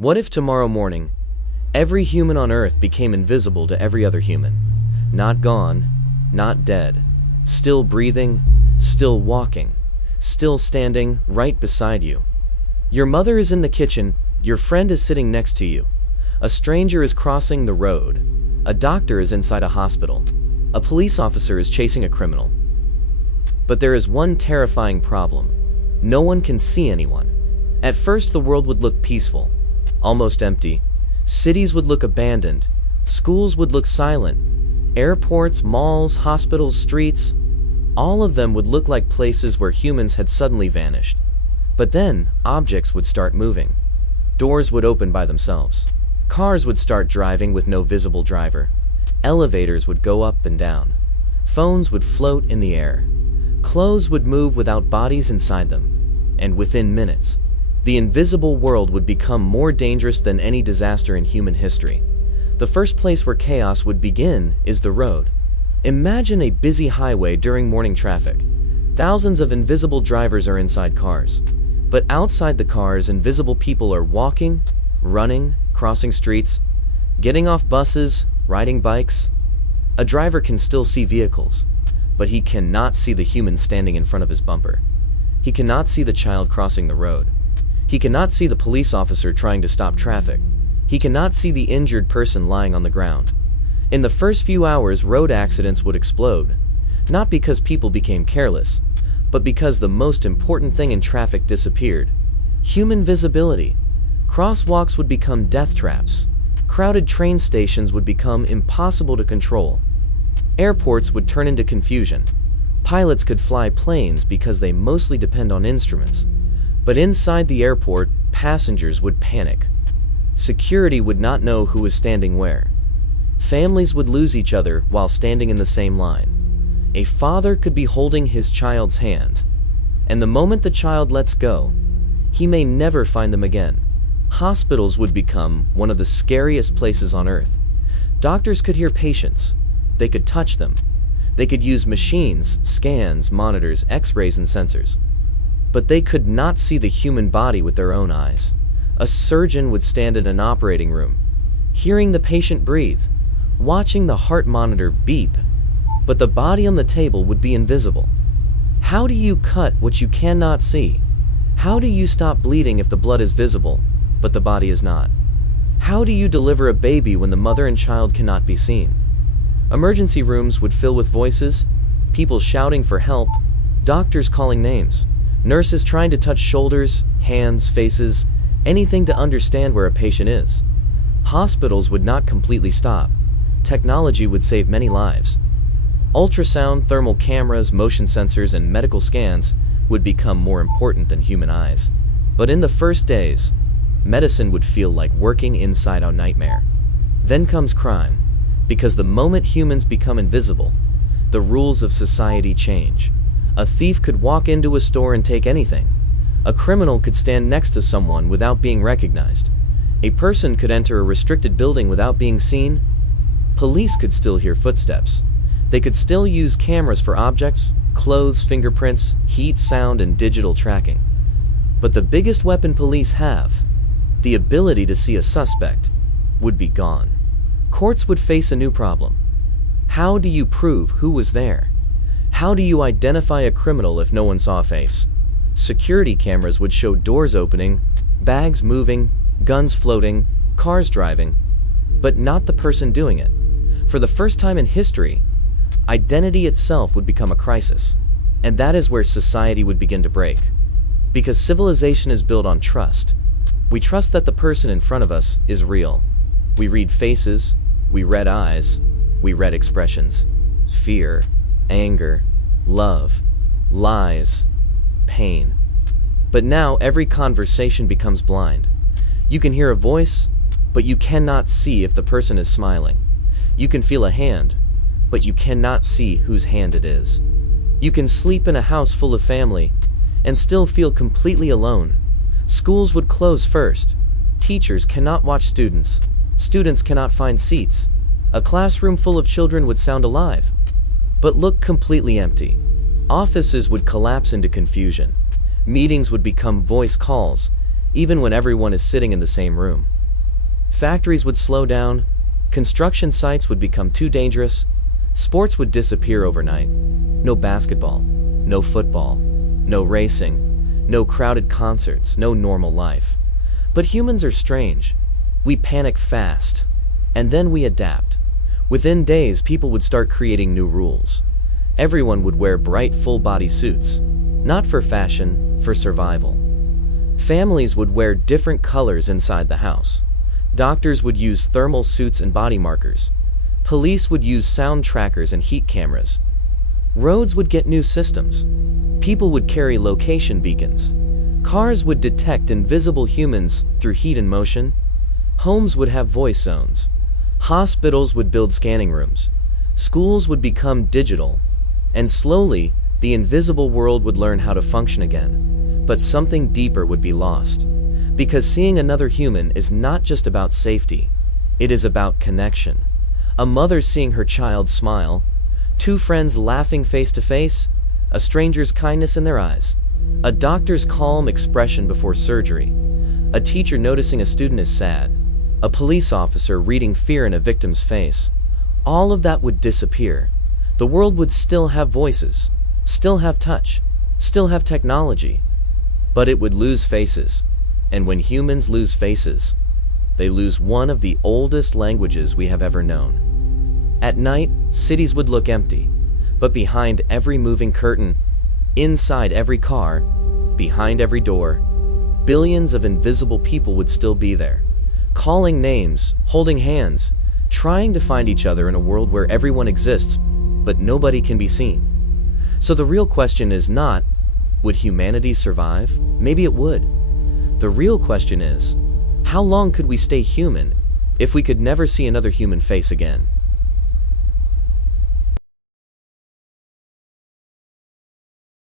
What if tomorrow morning, every human on Earth became invisible to every other human? Not gone, not dead, still breathing, still walking, still standing right beside you. Your mother is in the kitchen, your friend is sitting next to you. A stranger is crossing the road. A doctor is inside a hospital. A police officer is chasing a criminal. But there is one terrifying problem. No one can see anyone. At first, the world would look peaceful, almost empty. Cities would look abandoned. Schools would look silent. Airports, malls, hospitals, streets, all of them would look like places where humans had suddenly vanished. But then, objects would start moving. Doors would open by themselves. Cars would start driving with no visible driver. Elevators would go up and down. Phones would float in the air. Clothes would move without bodies inside them. And within minutes, the invisible world would become more dangerous than any disaster in human history. The first place where chaos would begin is the road. Imagine a busy highway during morning traffic. Thousands of invisible drivers are inside cars. But outside the cars, invisible people are walking, running, crossing streets, getting off buses, riding bikes. A driver can still see vehicles, but he cannot see the human standing in front of his bumper. He cannot see the child crossing the road. He cannot see the police officer trying to stop traffic. He cannot see the injured person lying on the ground. In the first few hours, road accidents would explode, not because people became careless, but because the most important thing in traffic disappeared: human visibility. Crosswalks would become death traps. Crowded train stations would become impossible to control. Airports would turn into confusion. Pilots could fly planes because they mostly depend on instruments. But inside the airport, passengers would panic. Security would not know who was standing where. Families would lose each other while standing in the same line. A father could be holding his child's hand, and the moment the child lets go, he may never find them again. Hospitals would become one of the scariest places on Earth. Doctors could hear patients. They could touch them. They could use machines, scans, monitors, X-rays, and sensors. But they could not see the human body with their own eyes. A surgeon would stand in an operating room, hearing the patient breathe, watching the heart monitor beep, but the body on the table would be invisible. How do you cut what you cannot see? How do you stop bleeding if the blood is visible, but the body is not? How do you deliver a baby when the mother and child cannot be seen? Emergency rooms would fill with voices, people shouting for help, doctors calling names, nurses trying to touch shoulders, hands, faces, anything to understand where a patient is. Hospitals would not completely stop. Technology would save many lives. Ultrasound, thermal cameras, motion sensors, and medical scans would become more important than human eyes. But in the first days, medicine would feel like working inside a nightmare. Then comes crime, because the moment humans become invisible, the rules of society change. A thief could walk into a store and take anything. A criminal could stand next to someone without being recognized. A person could enter a restricted building without being seen. Police could still hear footsteps. They could still use cameras for objects, clothes, fingerprints, heat, sound, and digital tracking. But the biggest weapon police have, the ability to see a suspect, would be gone. Courts would face a new problem. How do you prove who was there? How do you identify a criminal if no one saw a face? Security cameras would show doors opening, bags moving, guns floating, cars driving, but not the person doing it. For the first time in history, identity itself would become a crisis. And that is where society would begin to break. Because civilization is built on trust. We trust that the person in front of us is real. We read faces, we read eyes, we read expressions. Fear, anger, love, lies, pain. But now every conversation becomes blind. You can hear a voice, but you cannot see if the person is smiling. You can feel a hand, but you cannot see whose hand it is. You can sleep in a house full of family and still feel completely alone. Schools would close first. Teachers cannot watch students. Students cannot find seats. A classroom full of children would sound alive, but look completely empty. Offices would collapse into confusion. Meetings would become voice calls. even when everyone is sitting in the same room. Factories would slow down, construction sites would become too dangerous, sports would disappear overnight. No basketball, no football, no racing, no crowded concerts, no normal life. But humans are strange. We panic fast, and then we adapt. Within days, people would start creating new rules. Everyone would wear bright full-body suits, not for fashion, for survival. Families would wear different colors inside the house. Doctors would use thermal suits and body markers. Police would use sound trackers and heat cameras. Roads would get new systems. People would carry location beacons. Cars would detect invisible humans through heat and motion. Homes would have voice zones. Hospitals would build scanning rooms. Schools would become digital. And slowly, the invisible world would learn how to function again. But something deeper would be lost. Because seeing another human is not just about safety. It is about connection. A mother seeing her child smile, two friends laughing face to face, a stranger's kindness in their eyes, a doctor's calm expression before surgery, a teacher noticing a student is sad, a police officer reading fear in a victim's face. All of that would disappear. The world would still have voices, still have touch, still have technology, but it would lose faces. And when humans lose faces, they lose one of the oldest languages we have ever known. At night, cities would look empty, but behind every moving curtain, inside every car, behind every door, billions of invisible people would still be there, calling names, holding hands, trying to find each other in a world where everyone exists, but nobody can be seen. So the real question is not, would humanity survive? Maybe it would. The real question is, how long could we stay human if we could never see another human face again?